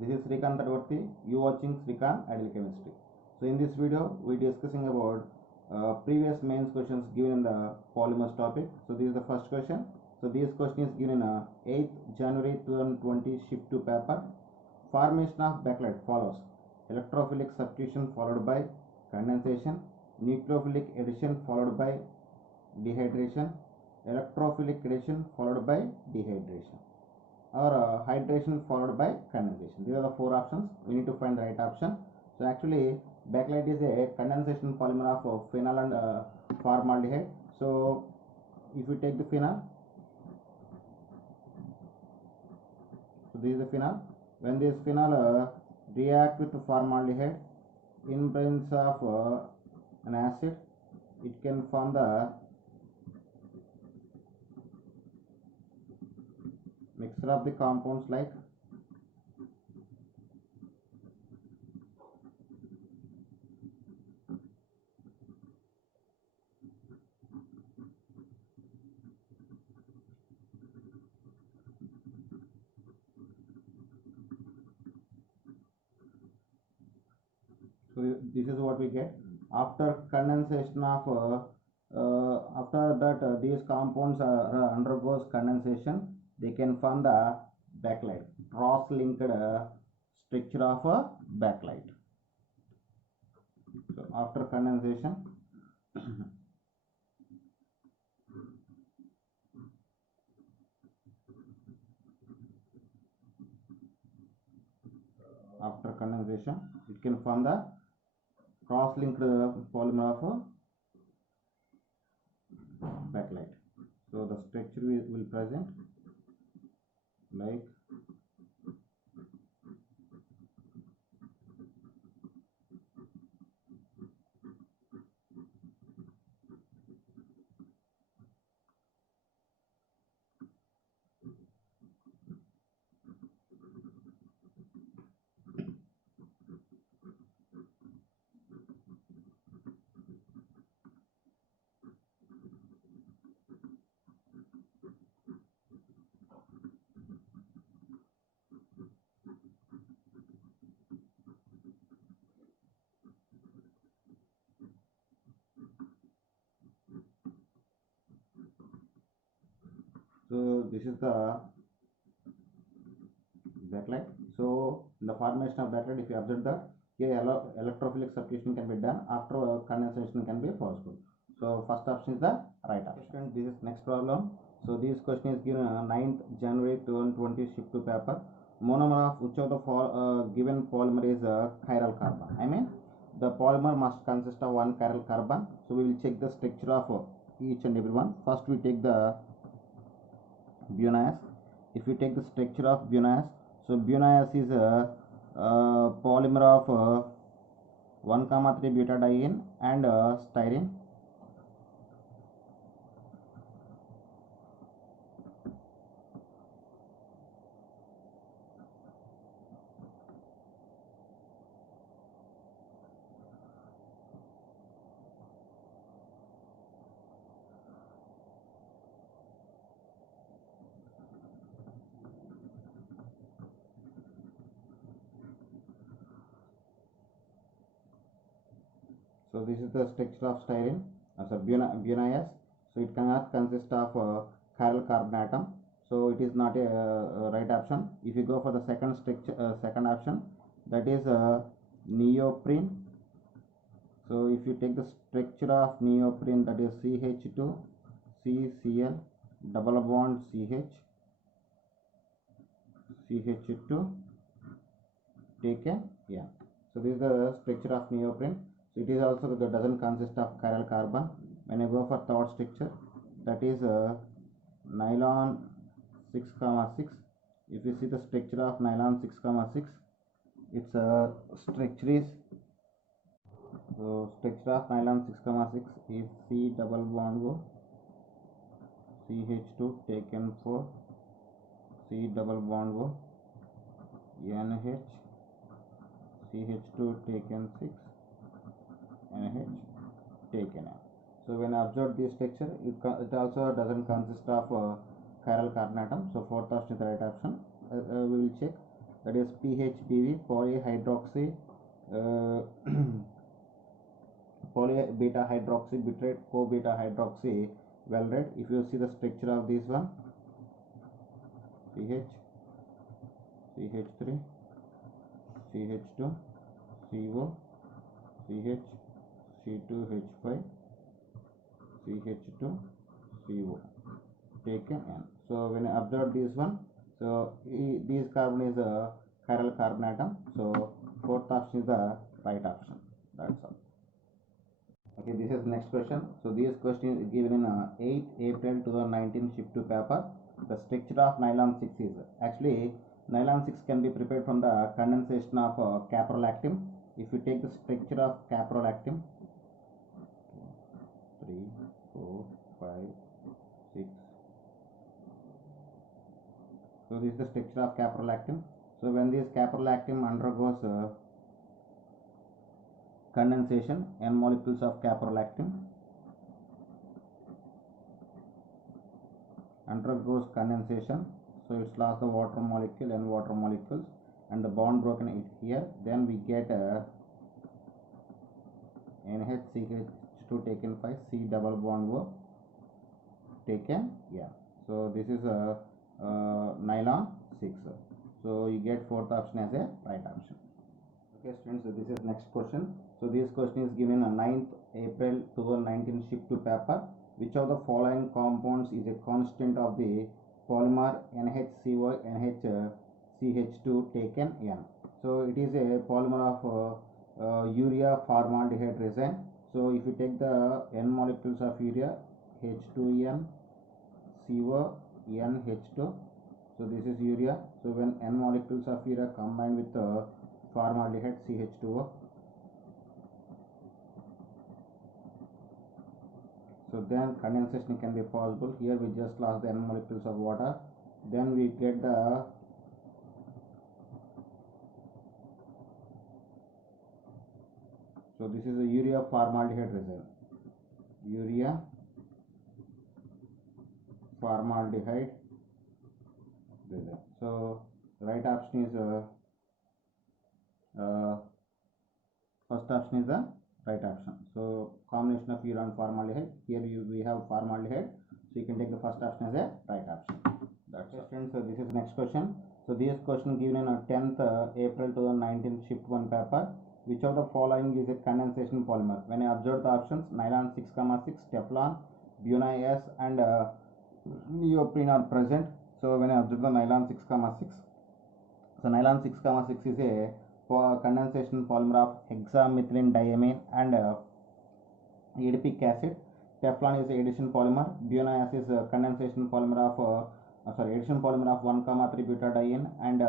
this is Srikanth Tadvarti. You watching Srikanth Ideal Chemistry. So in this video, we discussing about previous mains questions given in the polymers topic. So this is the first question. So this question is given in 8th January 2020 shift to paper. Formation of bakelite follows electrophilic substitution followed by condensation, nucleophilic addition followed by dehydration, electrophilic addition followed by dehydration, or hydration followed by condensation. These are the four options. We need to find the right option. So actually bakelite is a condensation polymer of phenol and formaldehyde. So if we take the phenol, so this is the phenol. When this phenol react with formaldehyde in presence of an acid, it can form the mixture of the compounds like so this is what we get after condensation of after that these compounds undergoes condensation. They can form the bakelite, cross-linked structure of a bakelite. So after condensation, it can form the cross-linked polymer of bakelite. So the structure will present like so this is the bakelite. So in the formation of bakelite, if you observe that here electrophilic substitution can be done after condensation can be possible. So first option is the right option. This is next problem. So this question is given 9th January 2020 shift to paper. Monomer of which of the given polymer is chiral carbon. I mean the polymer must consist of one chiral carbon. So we will check the structure of each and every one. First we take the Buenas. If you take the structure of Buenas, so Buenas is a polymer of 1,3 butadiene and styrene. So this is the structure of styrene as a Buenas. So it cannot consist of chiral carbon atom. So it is not a right option. If you go for the second structure, second option, that is neoprene. So if you take the structure of neoprene, that is CH2, CCl, double bond CH, CH2 taken. Yeah. So this is the structure of neoprene. So it is also doesn't consist of chiral carbon. When I go for third structure, that is nylon 6,6. If you see the structure of nylon 6,6, its structure is structure of nylon 6,6 is C double bond O, CH2 taken 4, C double bond O, NH, CH2 taken 6, NH taken N. So when I observe this structure, it also doesn't consist of chiral carbon atom. So fourth option is the right option. We will check that is PHBV, polyhydroxy polybeta hydroxy bitrate, co-beta hydroxy valerate. If you see the structure of this one, CH, CH3, CH2, CO, CH, C2H5, CH2, CO, taken N. So when I observe this one, so this carbon is a chiral carbon atom. So fourth option is the right option. That's all. Okay, this is next question. So this question is given in 8 April 2019 shift to paper. The structure of nylon 6 is actually nylon 6 can be prepared from the condensation of caprolactam. If you take the structure of caprolactam, 3, 4, 5, 6. So this is the structure of caprolactam. So when this caprolactam undergoes condensation, n molecules of caprolactam undergoes condensation, so it's lost the water molecule and water molecules and the bond broken here. Then we get NHCH2 taken 5, C double bond O taken yeah. So this is a nylon 6. So you get fourth option as a right option. Okay students, so this is next question. So this question is given on 9th April 2019 shift to paper. Which of the following compounds is a constant of the polymer NHCO NHCH2 taken N? So it is a polymer of urea formaldehyde resin. So if you take the N molecules of urea, H2N, CO, NH2. So this is urea. So when N molecules of urea combined with formaldehyde CH2O, so then condensation can be possible. Here we just lost the N molecules of water. Then we get the so this is a urea formaldehyde resin. Urea formaldehyde resin. So right option is first option is the right option. So combination of urea and formaldehyde. Here we have formaldehyde, so you can take the first option as a right option. That's it, friends. So this is next question. So this question given on 10th April 2019 shift 1 paper. Which of the following is a condensation polymer? When I observe the options, nylon 6, 6, Teflon, BuNS and neoprene are present. So when I observe the nylon 6, 6, so nylon 6, 6 is a condensation polymer of hexamethylene diamine and adipic acid. Teflon is addition polymer. BuNS is a condensation polymer of addition polymer of 1, 3 butadiene and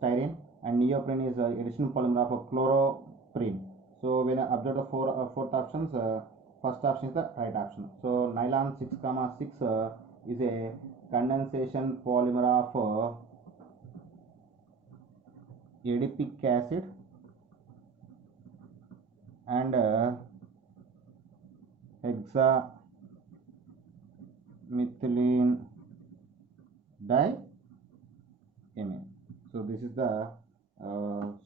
styrene. And neoprene is addition polymer of chloroprene. So when I observe the fourth options, first option is the right option. So nylon 6, 6 is a condensation polymer of adipic acid and hexamethylene diamine. So this is the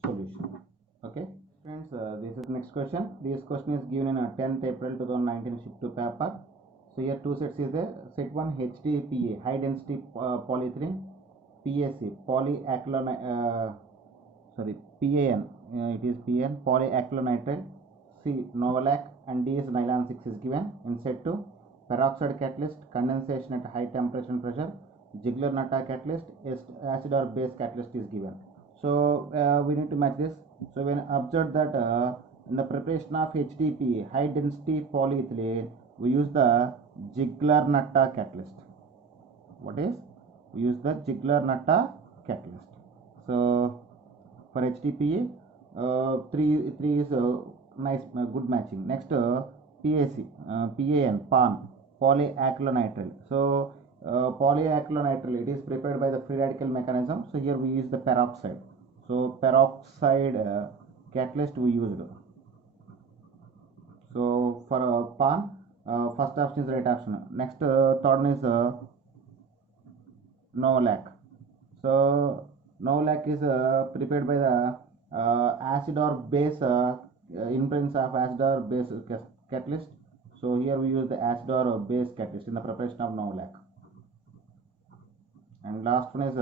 solution. Okay friends, this is next question. This question is given in 10th April 2019 shift to paper. So here two sets is there. Set 1 HDPA, high density polyethylene, PAC, PAN, it is PAN, polyacrylonitrile, C Novolac, and D is nylon 6 is given. In set 2 peroxide catalyst, condensation at high temperature and pressure, Ziegler-Natta catalyst, acid or base catalyst is given. So we need to match this. So when observe that in the preparation of HDPA, high density polyethylene, we use the Ziegler-Natta catalyst. What is? We use the Ziegler-Natta catalyst. So for HDPA, 3 is nice, good matching. Next PAC, PAN, polyacrylonitrile. So polyacrylonitrile, it is prepared by the free radical mechanism. So here we use the peroxide. So peroxide catalyst we used. So for PAN, first option is right option. Next third one is Novolac. So Novolac is prepared by the acid or base in presence of acid or base catalyst. So here we use the acid or base catalyst in the preparation of Novolac. And last one is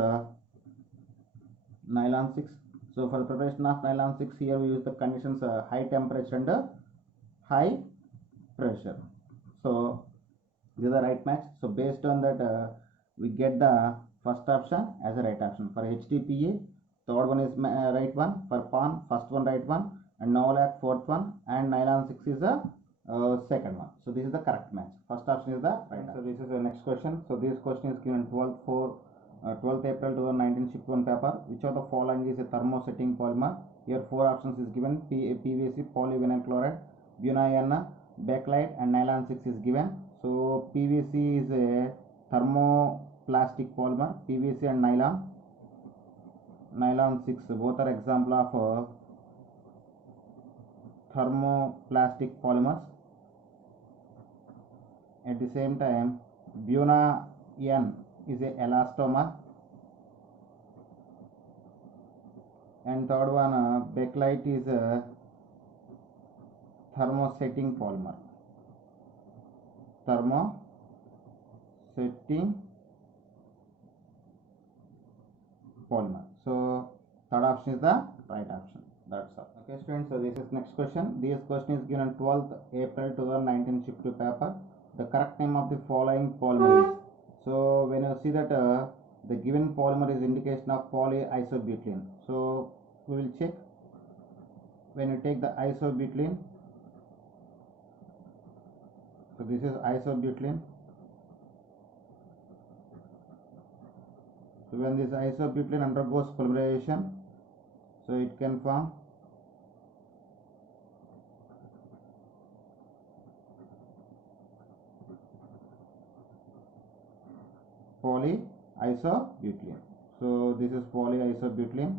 nylon 6. So for the preparation of nylon 6, here we use the conditions high temperature and high pressure. So this is the right match. So based on that, we get the first option as a right option. For HDPE, third one is right one. For PON, first one right one, and Novolac fourth one, and nylon 6 is the second one. So this is the correct match. First option is the right. So this is the next question. So this question is given 12th April 2019 shift 1 paper. Which of the following is a thermosetting polymer? Here four options is given: PVC, polyvinyl chloride, butadiene, bakelite, and nylon 6 is given. So PVC is a thermoplastic polymer. PVC and nylon 6 both are example of thermoplastic polymers. At the same time, butadiene is a elastomer, and third one bakelite is a thermosetting polymer. Thermosetting polymer. So third option is the right option. That's all. Okay students, so this is next question. This question is given on 12th April 2019 shift 2 paper. The correct name of the following polymer is. So when you see that the given polymer is indication of polyisobutylene. So we will check. When you take the isobutylene, so this is isobutylene. So when this isobutylene undergoes polymerization, so it can form polyisobutylene. So this is polyisobutylene.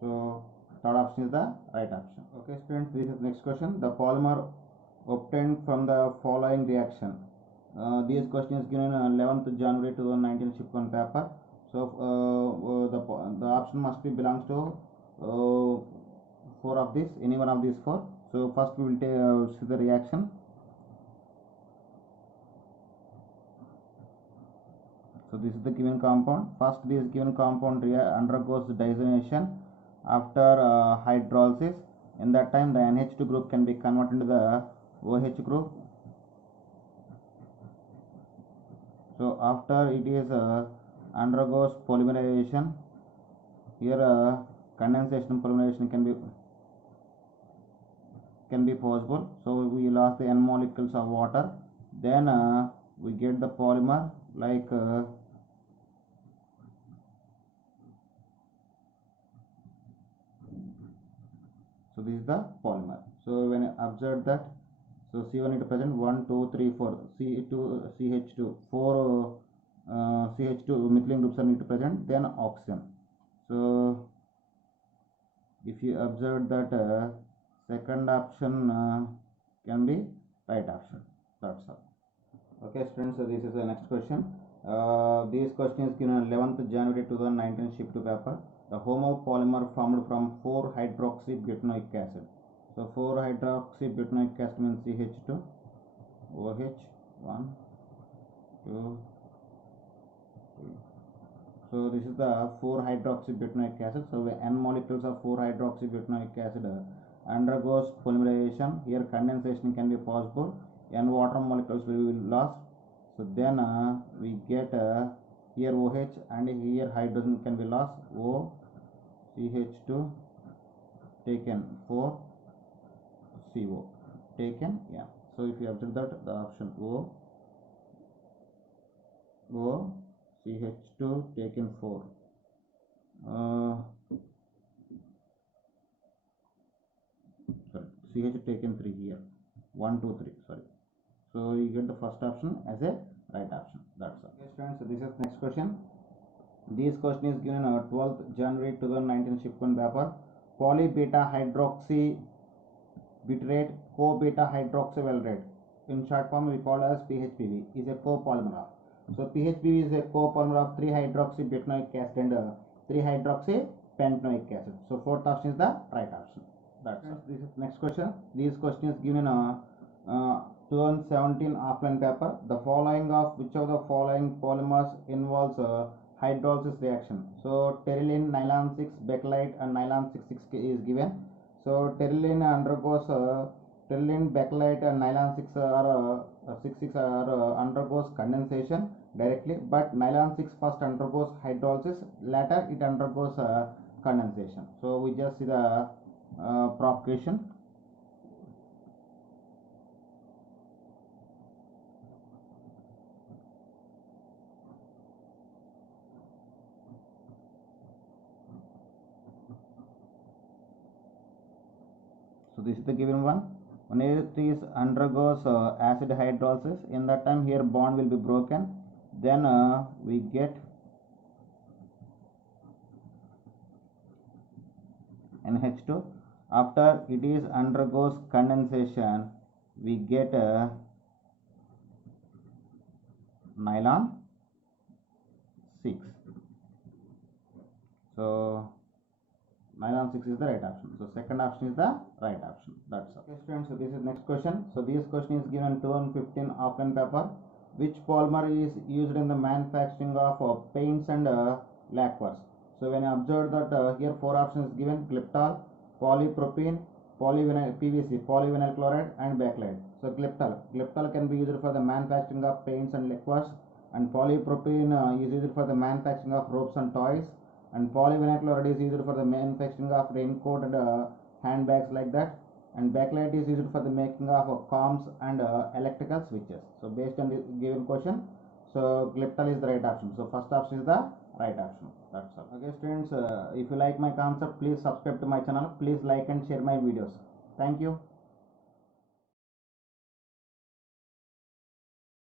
So third option is the right option. Okay students, this is next question. The polymer obtained from the following reaction. This question is given on 11th January 2019 shift 1 paper. So the option must be belongs to four of this, any one of these four. So first we will see the reaction. So this is the given compound. First this given compound undergoes dissociation after hydrolysis. In that time the NH2 group can be converted into the OH group. So after it is undergoes polymerization, here condensation polymerization can be possible. So we lost the N molecules of water, then we get the polymer like so this is the polymer. So when you observe that, so C1 it present 1 2 3 4 C2 CH2 4 CH2 methylene groups are need to present, then oxygen. So if you observe that second option can be right option. That's all. Okay students, so this is the next question. This question is given on 11th January 2019 shift 2 paper. The homopolymer formed from 4-hydroxybutanoic acid. So 4-hydroxybutanoic acid means CH2 OH 1 2 3. So this is the 4-hydroxybutanoic acid. So the N molecules of 4-hydroxybutanoic acid undergoes polymerization. Here condensation can be possible. N water molecules will be lost. So then we get here OH and here hydrogen can be lost. O CH2 taken 4 CO taken, yeah. So if you observe that the option O CH2 taken 4 sorry, CH taken 3 here 1 2 3 sorry. So you get the first option as a right option. That's all. Okay students, so this is next question. This question is given on 12th January 2019 shift 1 paper. Polybeta hydroxy butyrate co-beta hydroxyvalerate, in short form we call as PHPV, is a copolymer. So PHB is a copolymer of 3-hydroxybutanoic acid and 3-hydroxypentanoic acid. So fourth option is the right option. That's all. This is next question. This question is given in 2017 offline paper. The following of which of the following polymers involves hydrolysis reaction? So terylene, nylon 6, bakelite and nylon 6,6 is given. So terylene undergoes terylene, bakelite and nylon 6 are 6,6 are undergoes condensation directly, but nylon 6 first undergoes hydrolysis, later it undergoes condensation. So we just see the propagation. So this is the given one. When it is undergoes acid hydrolysis, in that time here bond will be broken, then we get NH2. After it is undergoes condensation, we get nylon 6. So nylon 6 is the right option. So second option is the right option. That's all. Okay students, so this is next question. So this question is given 2015 offline paper. Which polymer is used in the manufacturing of paints and lacquers? So when I observe that here four options given: glyptol, polypropylene, polyvinyl PVC, polyvinyl chloride and bakelite. So glyptol can be used for the manufacturing of paints and lacquers, and polypropylene is used for the manufacturing of ropes and toys, and polyvinyl chloride is used for the manufacturing of raincoat and handbags like that, and bakelite is used for the making of comms and electrical switches. So based on the given question, so glyptol is the right option. So first option is the right option. That's all. Okay students, if you like my concept, please subscribe to my channel. Please like and share my videos. Thank you.